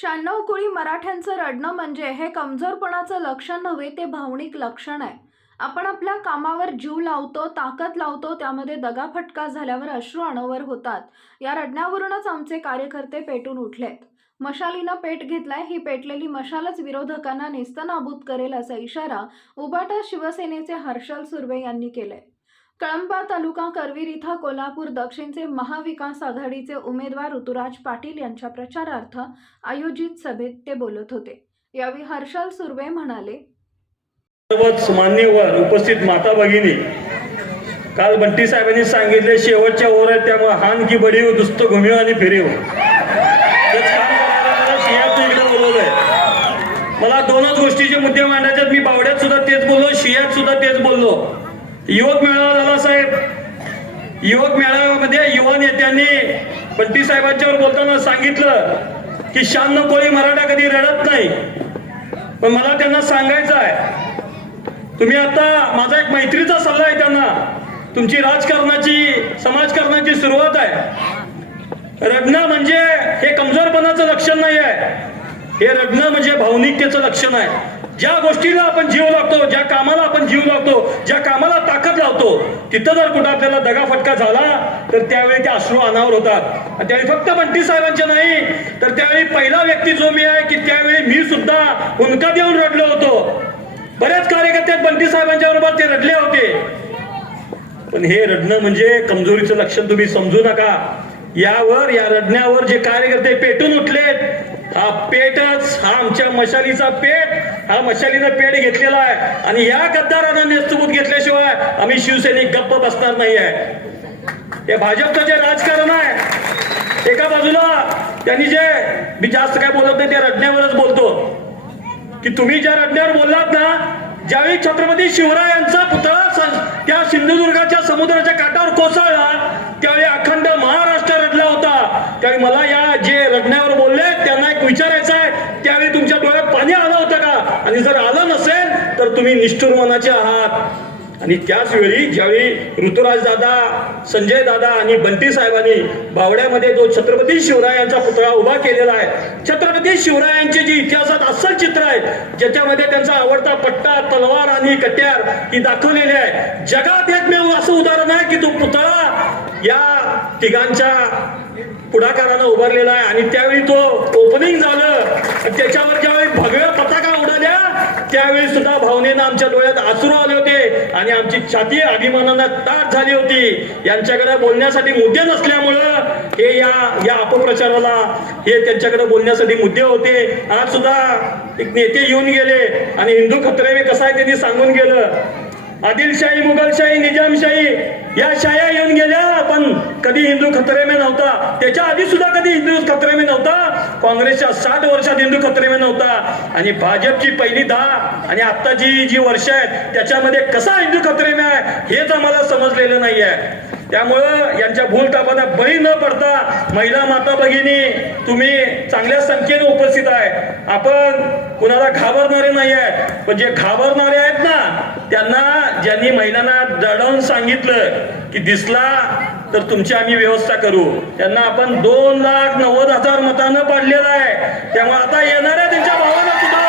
शहाण्णव कोळी मराठ्यांचं रडणं म्हणजे हे कमजोरपणाचं लक्षण नव्हे ते भावनिक लक्षण आहे. आपण आपल्या कामावर जीव लावतो ताकद लावतो त्यामध्ये दगाफटका झाल्यावर अश्रू अनवर होतात. या रडण्यावरूनच आमचे कार्यकर्ते पेटून उठलेत. मशालीनं पेट घेतलाय ही पेटलेली मशालच विरोधकांना नेस्तनाबूत करेल असा इशारा उबाटा शिवसेनेचे हर्षल सुर्वे यांनी केलाय. कळंबा तालुका करवीर इथं कोल्हापूर दक्षिणचे महाविकास आघाडीचे उमेदवार ऋतुराज पाटील यांच्या प्रचारार्थ आयोजित सभेत ते बोलत होते. यावेळी हर्षल सुर्वे म्हणाले मान्यवर उपस्थित माता भगिनी काल बंटी साहेबांनी सांगितले शेवटच्या ओर आहे त्यामुळे हान की बडीव दुस्त घुमिव आणि फिरीव. मला दोनच गोष्टीचे मुद्दे मांडायचे मी बावड्यात सुद्धा तेच बोललो शियात सुद्धा तेच बोललो. युवक मेळावा झाला साहेब. युवक मेळाव्यामध्ये युवा नेत्यांनी बंटी साहेबांच्यावर बोलताना सांगितलं की शान कोळी मराठा कधी रडत नाही. पण मला त्यांना सांगायचं आहे. तुम्ही आता माझा एक मैत्रीचा सल्ला आहे त्यांना. तुमची राजकारणाची समाजकारणाची सुरुवात आहे. रडणं म्हणजे हे कमजोरपणाचं लक्षण नाही आहे हे रडणं म्हणजे भावनिकतेचं लक्षण आहे. ज्या गोष्टीला आपण जीव लागतो ज्या कामाला आपण जीव लागतो ज्या कामाला ताकद लावतो तिथं जर कुठं आपल्याला दगाफटका झाला तर त्यावेळी ते अश्रू अनावर होतात. आणि त्यावेळी फक्त बंटी साहेबांचे नाही तर त्यावेळी पहिला व्यक्ती जो मी आहे की त्यावेळी मी सुद्धा हुंका देऊन रडलो होतो. बऱ्याच कार्यकर्ते बंटी साहेबांच्या बरोबर ते रडले होते. पण हे रडणं म्हणजे कमजोरीचं लक्षण तुम्ही समजू नका. यावर या रडण्यावर जे कार्यकर्ते पेटून उठलेत हा पेटच हा आमच्या मशालीचा पेट. हा मशालीनं पेड घेतलेला आहे. आणि या गद्दारानं नेस्तबूत घेतल्याशिवाय आम्ही शिवसैनिक गप्प बसणार नाही आहे हे भाजपचं जे राजकारण आहे एका बाजूला त्यांनी जे मी जास्त काय बोलत नाही त्या रडण्यावरच बोलतो. की तुम्ही ज्या रडण्यावर बोललात ना ज्यावेळी छत्रपती शिवरायांचा पुतळा त्या सिंधुदुर्गाच्या समुद्राच्या काठावर कोसळला त्यावेळी अखंड महाराष्ट्र रडला होता. त्यावेळी मला या जे रडण्यावर बोलले त्यांना एक विचारायचं आहे त्यावेळी तुमच्या डोळ्यात पाणी आलं होतं का आणि जर आलं नसेल तर तुम्ही निष्ठुर मनाचे आहात. आणि त्याच वेळी ज्यावेळी ऋतुराज दादा संजय दादा आणि बंटी साहेबांनी बावड्यामध्ये जो छत्रपती शिवरायांचा पुतळा उभा केलेला आहे छत्रपती शिवरायांचे जे इतिहासात अस्सल चित्र आहे ज्याच्यामध्ये त्यांचा आवडता पट्टा तलवार आणि कट्यार ही दाखवलेली आहे. जगात एकमेव असं उदाहरण आहे की तो पुतळा या तिघांच्या पुढाकारानं उभारलेला आहे. आणि त्यावेळी तो ओपनिंग झालं. आणि त्याच्यावर ज्यावेळी भगव्या त्यावेळी सुद्धा भावनेनं आमच्या डोळ्यात आसरू आले होते आणि आमची छाती अभिमानानं ताट झाली होती. यांच्याकडे बोलण्यासाठी मुद्दे नसल्यामुळं हे या या अपप्रचाराला हे त्यांच्याकडे बोलण्यासाठी मुद्दे होते. आज सुद्धा एक नेते येऊन गेले आणि हिंदू खत्रेवे कसा आहे त्यांनी सांगून गेलं. आदिलशाही मुघलशाही निजामशाही या शाया येऊन गेल्या पण कधी हिंदू खतरेमे नव्हता. त्याच्या आधी सुद्धा कधी हिंदू खतरेमे नव्हता. काँग्रेसच्या साठ वर्षात हिंदू खतरेमे नव्हता. आणि भाजपची पहिली दहा आणि आत्ताची जी वर्ष आहेत त्याच्यामध्ये कसा हिंदू खतरेमे आहे हेच आम्हाला समजलेलं नाही आहे त्यामुळं यांच्या भूलतापाला बळी न पडता महिला माता भगिनी तुम्ही चांगल्या संख्येने उपस्थित आहे. आपण कुणाला घाबरणारे नाही आहेत पण जे घाबरणारे आहेत ना त्यांना ज्यांनी महिलांना दडवून सांगितलं की दिसला तर तुमची आम्ही व्यवस्था करू. त्यांना आपण दोन लाख नव्वद हजार मतानं पाडलेलं आहे. त्यामुळे आता येणाऱ्या त्यांच्या भावाला सुद्धा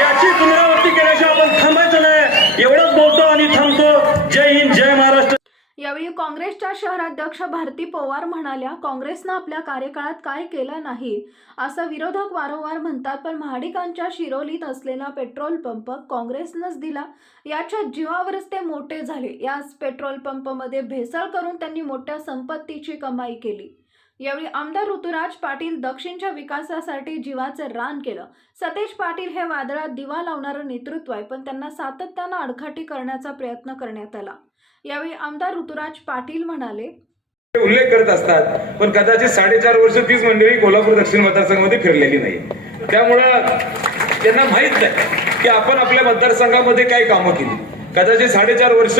याची पुनरावृत्ती केल्याशिवाय आपण थांबायचं नाही एवढंच बोलतो आणि थांबतो जय हिंद जय महाराष्ट्र यावेळी काँग्रेसच्या शहराध्यक्ष भारती पवार म्हणाल्या काँग्रेसनं आपल्या कार्यकाळात काय केलं नाही? असं विरोधक वारंवार म्हणतात पण महाडिकांच्या शिरोलीत असलेला पेट्रोल पंप काँग्रेसनंच दिला. याच्या जीवावरच ते मोठे झाले. याच पेट्रोल पंपमध्ये भेसळ करून त्यांनी मोठ्या संपत्तीची कमाई केली. यावेळी आमदार ऋतुराज पाटील दक्षिणच्या विकासासाठी जीवाचं रान केलं. सतेज पाटील हे वादळात दिवा लावणारं नेतृत्व आहे पण त्यांना सातत्यानं आडखाटी करण्याचा प्रयत्न करण्यात आला. यावेळी आमदार ऋतुराज पाटील म्हणाले ते उल्लेख करत असतात पण कदाचित साडेचार वर्ष तीच मंडळी कोल्हापूर दक्षिण मतदारसंघामध्ये फिरलेली नाही. त्यामुळं त्यांना माहीत नाही की आपण आपल्या मतदारसंघामध्ये काय कामं केली. कदाचित साडेचार वर्ष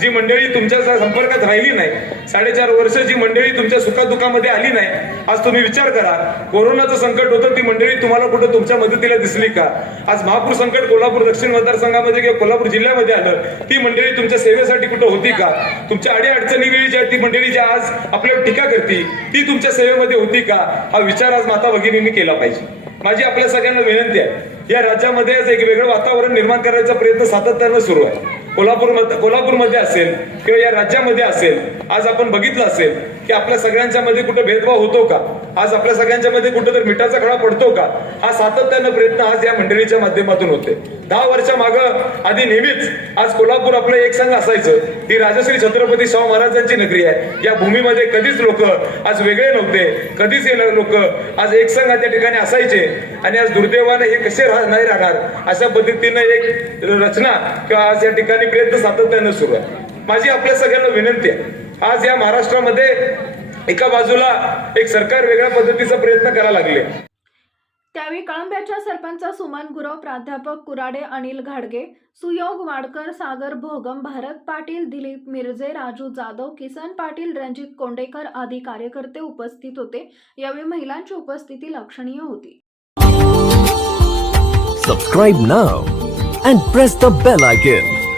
जी मंडळी तुमच्या संपर्कात राहिली नाही साडेचार वर्ष जी मंडळी तुमच्या सुखादुखामध्ये आली नाही आज तुम्ही विचार करा कोरोनाचं संकट होतं ती मंडळी तुम्हाला कुठं तुमच्या मदतीला दिसली का? आज महापूर संकट कोल्हापूर दक्षिण मतदारसंघामध्ये किंवा कोल्हापूर जिल्ह्यामध्ये आलं ती मंडळी तुमच्या सेवेसाठी कुठं होती का? तुमच्या अडी अडचणी वेळी ज्या ती मंडळी ज्या आज आपल्यावर टीका करते ती तुमच्या सेवेमध्ये होती का? हा विचार आज माता भगिनींनी केला पाहिजे. माझी आपल्या सगळ्यांना विनंती आहे या राज्यामध्ये एक वेगळं वातावरण निर्माण करायचा प्रयत्न सातत्यानं सुरू आहे. कोल्हापूर कोल्हापूरमध्ये असेल किंवा या राज्यामध्ये असेल आज आपण बघितलं असेल की आपल्या सगळ्यांच्या मध्ये कुठं भेदभाव होतो का? आज आपल्या सगळ्यांच्या मध्ये कुठं तर मिठाचा खडा पडतो का? हा सातत्यानं प्रयत्न आज या मंडळीच्या माध्यमातून होते दहा वर्षा मागं आधी नेहमीच आज कोल्हापूर आपलं एक संघ असायचं. ती राजश्री छत्रपती शाहू महाराजांची नगरी आहे. या भूमीमध्ये कधीच लोक आज वेगळे नव्हते. कधीच हे लोक आज एक संघ त्या ठिकाणी असायचे. आणि आज दुर्दैवाने हे कसे नाही राहणार अशा पद्धतीनं एक रचना किंवा आज या ठिकाणी प्रयत्न सातत्यानं सुरू आहे माझी आपल्या सगळ्यांना विनंती आहे. आज या महाराष्ट्रामध्ये एका बाजूला एक सरकार वेगळ्या पद्धतीचा प्रयत्न करायला लागले. त्यावेळी कळंब्याच्या सरपंच सुमन गुरव प्राध्यापक कुराडे अनिल घाडगे सुयोग वाडकर सागर भोगम भारत पाटील दिलीप मिरजे राजू जाधव किसन पाटील रणजित कोंडेकर आदी कार्यकर्ते उपस्थित होते. यावेळी महिलांची उपस्थिती लक्षणीय होती. Subscribe now and press the bell icon.